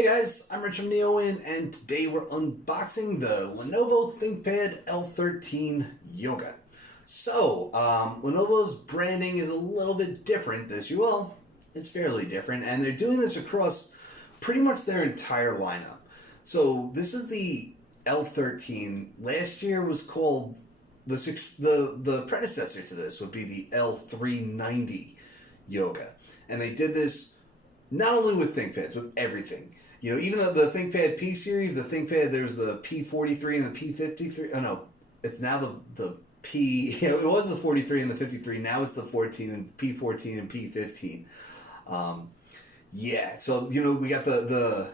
Hey guys, I'm Rich from NeoWin, and today we're unboxing the Lenovo ThinkPad L13 Yoga. So, Lenovo's branding is a little bit different this year. Well, it's fairly different, and they're doing this across pretty much their entire lineup. So, this is the L13. Last year was called the predecessor to this would be the L390 Yoga, and they did this not only with ThinkPads, with everything. You know, even though the ThinkPad P series, the ThinkPad, there's the P43 and the P53. Oh no, it's now the P. You know, it was the 43 and the 53. Now it's the 14 and P14 and P15. Yeah. So you know, we got the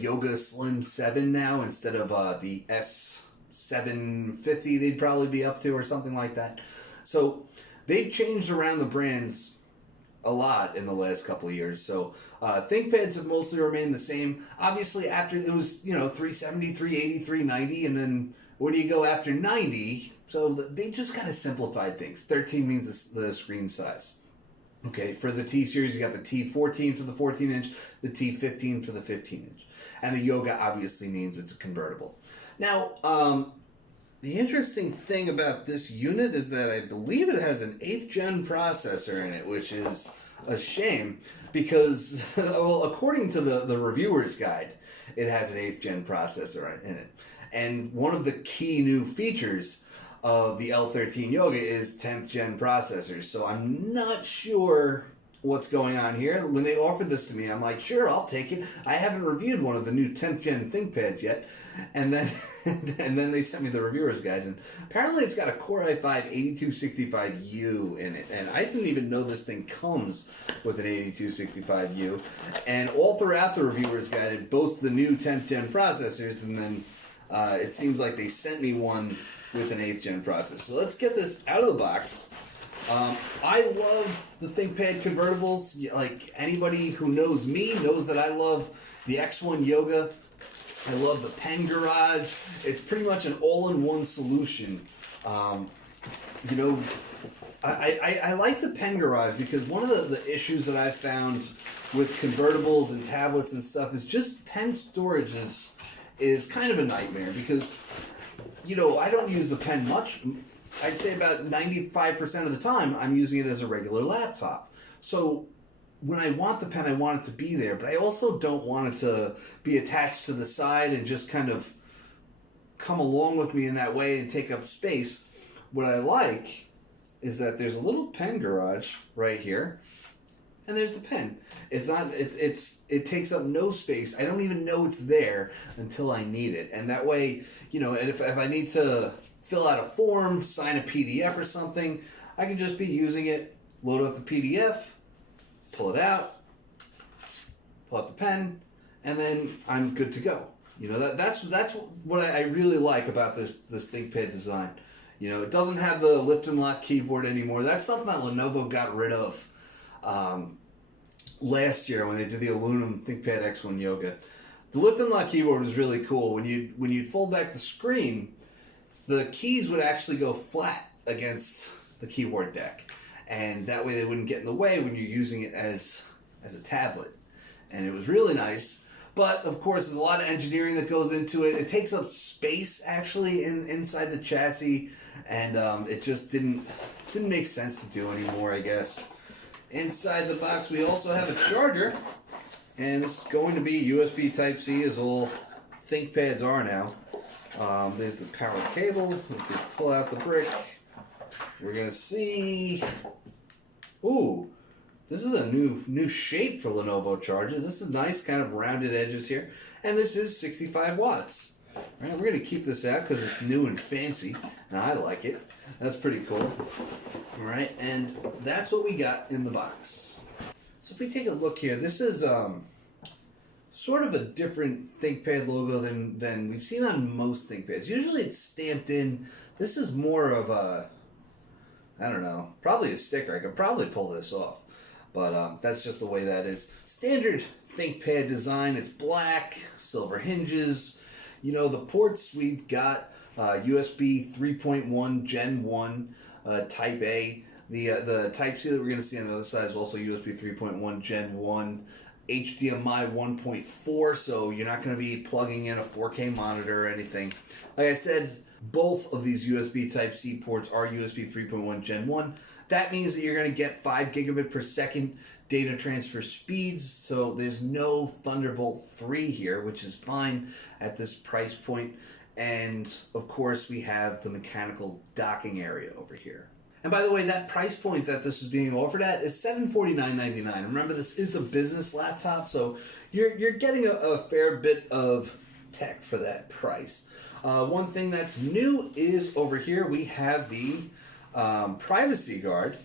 Yoga Slim 7 now instead of the S750. They'd probably be up to or something like that. So they've changed around the brands a lot in the last couple of years. So ThinkPads have mostly remained the same. Obviously, after it was, 370, 380, 390, and then where do you go after 90? So they just kind of simplified things. 13 means the screen size. Okay, for the T series, you got the T14 for the 14-inch, the T15 for the 15-inch. And the Yoga obviously means it's a convertible. Now, the interesting thing about this unit is that I believe it has an 8th gen processor in it, which is a shame because, well, according to the reviewer's guide, it has an 8th gen processor in it. And one of the key new features of the L13 Yoga is 10th gen processors. So I'm not sure what's going on here. When they offered this to me, I'm like, sure, I'll take it. I haven't reviewed one of the new 10th gen ThinkPads yet. And then they sent me the reviewer's guide, and apparently it's got a Core i5-8265U in it. And I didn't even know this thing comes with an 8265U. And all throughout the reviewer's guide, it boasts the new 10th gen processors, and then it seems like they sent me one with an 8th gen processor. So let's get this out of the box. I love the ThinkPad convertibles. Like, anybody who knows me knows that I love the X1 Yoga. I love the pen garage. It's pretty much an all-in-one solution. I like the pen garage because one of the issues that I've found with convertibles and tablets and stuff is just pen storage is kind of a nightmare because, I don't use the pen much. I'd say about 95% of the time I'm using it as a regular laptop. So when I want the pen, I want it to be there, but I also don't want it to be attached to the side and just kind of come along with me in that way and take up space. What I like is that there's a little pen garage right here, and there's the pen. It takes up no space. I don't even know it's there until I need it. And that way, and if I need to fill out a form, sign a PDF or something, I can just be using it, load up the PDF, pull it out, pull out the pen, and then I'm good to go. That's what I really like about this ThinkPad design. It doesn't have the lift and lock keyboard anymore. That's something that Lenovo got rid of last year when they did the aluminum ThinkPad X1 Yoga. The lift and lock keyboard was really cool. When you'd fold back the screen, the keys would actually go flat against the keyboard deck. And that way they wouldn't get in the way when you're using it as a tablet. And it was really nice. But, of course, there's a lot of engineering that goes into it. It takes up space, actually, inside the chassis. And it just didn't make sense to do anymore, I guess. Inside the box, we also have a charger. And this is going to be USB Type-C, as all ThinkPads are now. There's the power cable. We can pull out the brick. We're going to see... Ooh, this is a new shape for Lenovo chargers. This is nice, kind of rounded edges here. And this is 65 watts. All right, we're going to keep this out because it's new and fancy. And I like it. That's pretty cool. All right, and that's what we got in the box. So if we take a look here, this is sort of a different ThinkPad logo than we've seen on most ThinkPads. Usually it's stamped in. This is more of a... I don't know, probably a sticker. I could probably pull this off, but that's just the way that is. Standard ThinkPad design. It's black, silver hinges. The ports we've got USB 3.1 Gen 1 Type A. The Type C that we're going to see on the other side is also USB 3.1 Gen 1 HDMI 1.4, so you're not going to be plugging in a 4K monitor or anything. Like I said, both of these USB Type-C ports are USB 3.1 Gen 1. That means that you're going to get 5 gigabit per second data transfer speeds, so there's no Thunderbolt 3 here, which is fine at this price point. And of course, we have the mechanical docking area over here. And by the way, that price point that this is being offered at is $749.99. Remember, this is a business laptop, so you're getting a fair bit of tech for that price. One thing that's new is over here we have the privacy guard,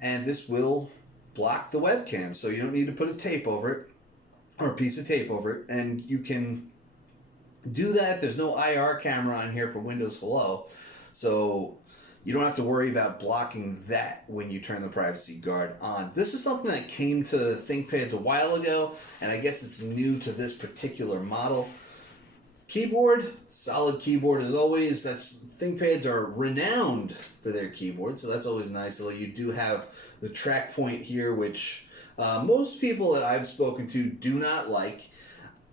and this will block the webcam, so you don't need to put a tape over it or a piece of tape over it, and you can do that. There's no IR camera on here for Windows Hello, so you don't have to worry about blocking that when you turn the privacy guard on. This is something that came to ThinkPads a while ago, and I guess it's new to this particular model. Keyboard, solid keyboard as always. ThinkPads are renowned for their keyboard, so that's always nice. Although you do have the track point here, which most people that I've spoken to do not like.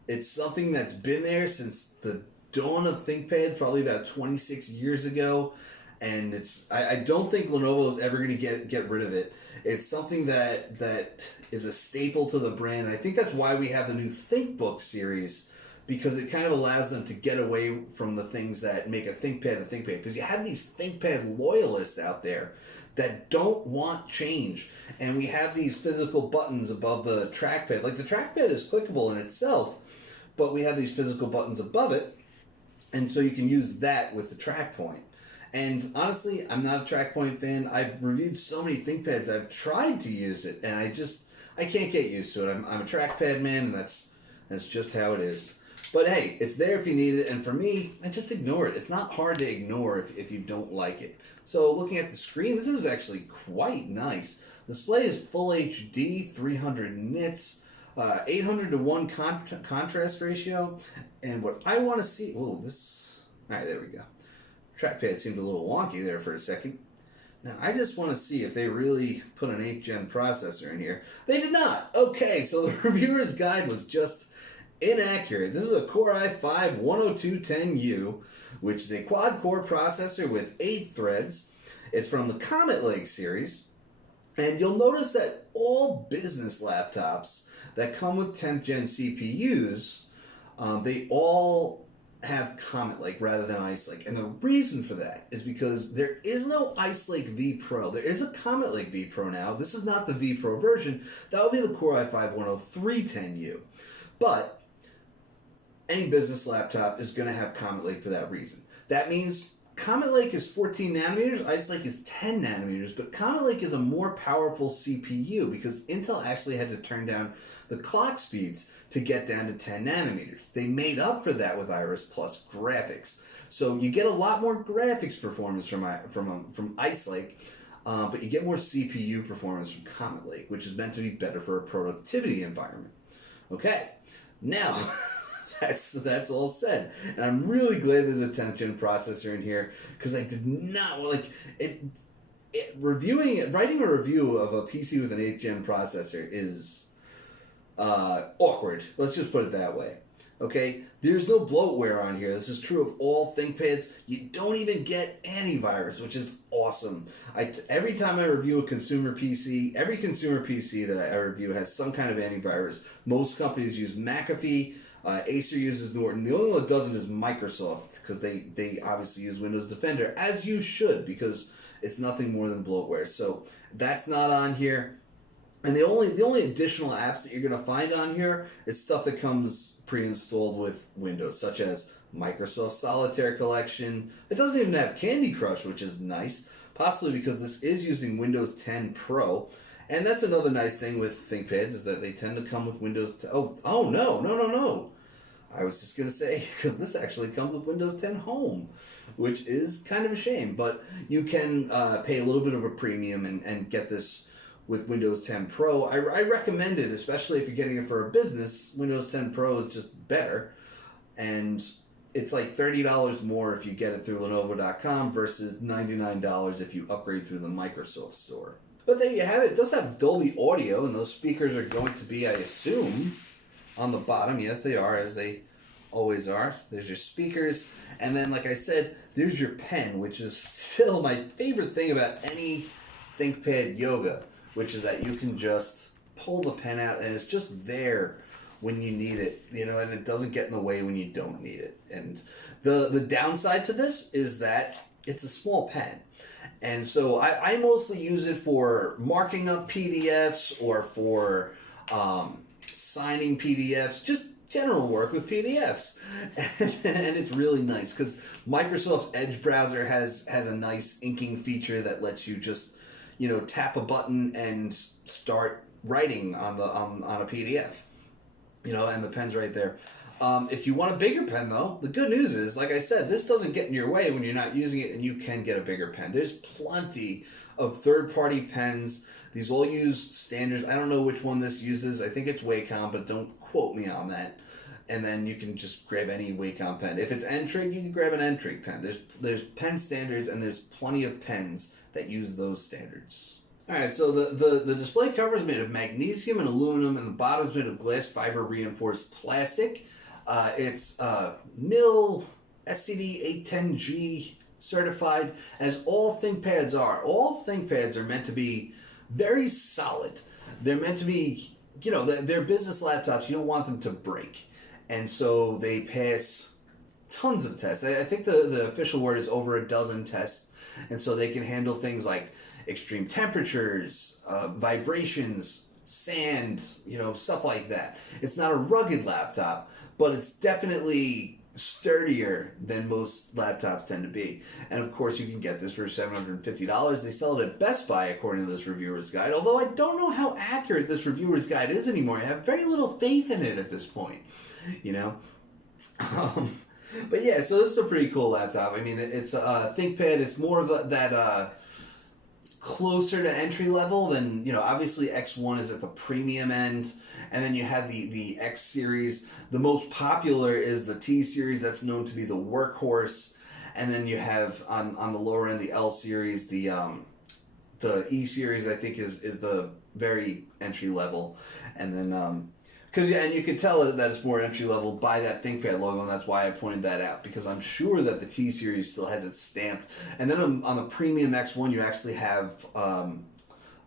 It's something that's been there since the dawn of ThinkPad, probably about 26 years ago, and I don't think Lenovo is ever going to get rid of it. It's something that is a staple to the brand, and I think that's why we have the new ThinkBook series, because it kind of allows them to get away from the things that make a ThinkPad, because you have these ThinkPad loyalists out there that don't want change, and we have these physical buttons above the trackpad. Like, the trackpad is clickable in itself, but we have these physical buttons above it, and so you can use that with the track point. And honestly, I'm not a track point fan. I've reviewed so many ThinkPads, I've tried to use it, and I can't get used to it. I'm a trackpad man, and that's just how it is. But hey, it's there if you need it, and for me, I just ignore it. It's not hard to ignore if you don't like it. So looking at the screen, this is actually quite nice. The display is full HD, 300 nits, 800 to 1 contrast ratio, and what I want to see... Whoa, this... Alright, there we go. Trackpad seemed a little wonky there for a second. Now, I just want to see if they really put an 8th gen processor in here. They did not! Okay, so the reviewer's guide was just inaccurate. This is a Core i5-10210U, which is a quad-core processor with 8 threads. It's from the Comet Lake series. And you'll notice that all business laptops that come with 10th gen CPUs, they all have Comet Lake rather than Ice Lake. And the reason for that is because there is no Ice Lake V Pro. There is a Comet Lake V Pro now. This is not the V Pro version. That would be the Core i5-10310U. But any business laptop is going to have Comet Lake for that reason. That means Comet Lake is 14 nanometers, Ice Lake is 10 nanometers, but Comet Lake is a more powerful CPU because Intel actually had to turn down the clock speeds to get down to 10 nanometers. They made up for that with Iris Plus graphics. So you get a lot more graphics performance from Ice Lake, but you get more CPU performance from Comet Lake, which is meant to be better for a productivity environment. Okay, now... That's all said, and I'm really glad there's a 10th gen processor in here because I did not like it. Writing a review of a PC with an 8th gen processor is awkward. Let's just put it that way. Okay, there's no bloatware on here. This is true of all ThinkPads. You don't even get antivirus, which is awesome. Every time I review a consumer PC, every consumer PC that I review has some kind of antivirus. Most companies use McAfee. Acer uses Norton. The only one that doesn't is Microsoft because they obviously use Windows Defender, as you should, because it's nothing more than bloatware. So that's not on here. And the only additional apps that you're going to find on here is stuff that comes pre-installed with Windows, such as Microsoft Solitaire Collection. It doesn't even have Candy Crush, which is nice, possibly because this is using Windows 10 Pro. And that's another nice thing with ThinkPads is that they tend to come with Windows 10. Oh, no. I was just going to say, because this actually comes with Windows 10 Home, which is kind of a shame. But you can pay a little bit of a premium and get this with Windows 10 Pro. I recommend it, especially if you're getting it for a business. Windows 10 Pro is just better. And it's like $30 more if you get it through Lenovo.com versus $99 if you upgrade through the Microsoft Store. But there you have it. It does have Dolby audio, and those speakers are going to be, I assume, on the bottom. Yes, they are, as they always are. There's your speakers. And then, like I said, there's your pen, which is still my favorite thing about any ThinkPad Yoga, which is that you can just pull the pen out, and it's just there when you need it, you know, and it doesn't get in the way when you don't need it. And the downside to this is that it's a small pen. And so I mostly use it for marking up PDFs or for signing PDFs, just general work with PDFs. And it's really nice because Microsoft's Edge browser has a nice inking feature that lets you just, you know, tap a button and start writing on a PDF. You know, and the pen's right there. If you want a bigger pen, though, the good news is, like I said, this doesn't get in your way when you're not using it, and you can get a bigger pen. There's plenty of third-party pens. These all use standards. I don't know which one this uses. I think it's Wacom, but don't quote me on that. And then you can just grab any Wacom pen. If it's N-Trig, you can grab an N-Trig pen. There's pen standards, and there's plenty of pens that use those standards. Alright, so the display cover is made of magnesium and aluminum, and the bottom is made of glass fiber reinforced plastic. It's MIL STD 810G certified, as all ThinkPads are. All ThinkPads are meant to be very solid. They're meant to be, you know, they're business laptops. You don't want them to break. And so they pass tons of tests. I think the official word is over a dozen tests. And so they can handle things like extreme temperatures, vibrations, sand, you know, stuff like that. It's not a rugged laptop, but it's definitely sturdier than most laptops tend to be. And of course, you can get this for $750. They sell it at Best Buy, according to this reviewer's guide, although I don't know how accurate this reviewer's guide is anymore. I have very little faith in it at this point, you know. But yeah, so this is a pretty cool laptop. I mean, it's a ThinkPad. It's more of that closer to entry level than, you know, obviously X1 is at the premium end, and then you have the X series. The most popular is the T series. That's known to be the workhorse. And then you have on the lower end the L series. The E series, I think, is the very entry level. And then and you can tell that it's more entry level by that ThinkPad logo, and that's why I pointed that out, because I'm sure that the T series still has it stamped. And then on the premium X1, you actually have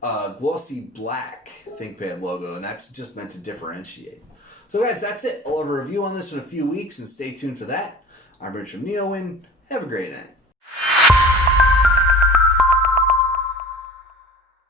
glossy black ThinkPad logo, and that's just meant to differentiate. So guys, that's it. I'll have a review on this in a few weeks, and stay tuned for that. I'm Rich from NeoWin. Have a great night.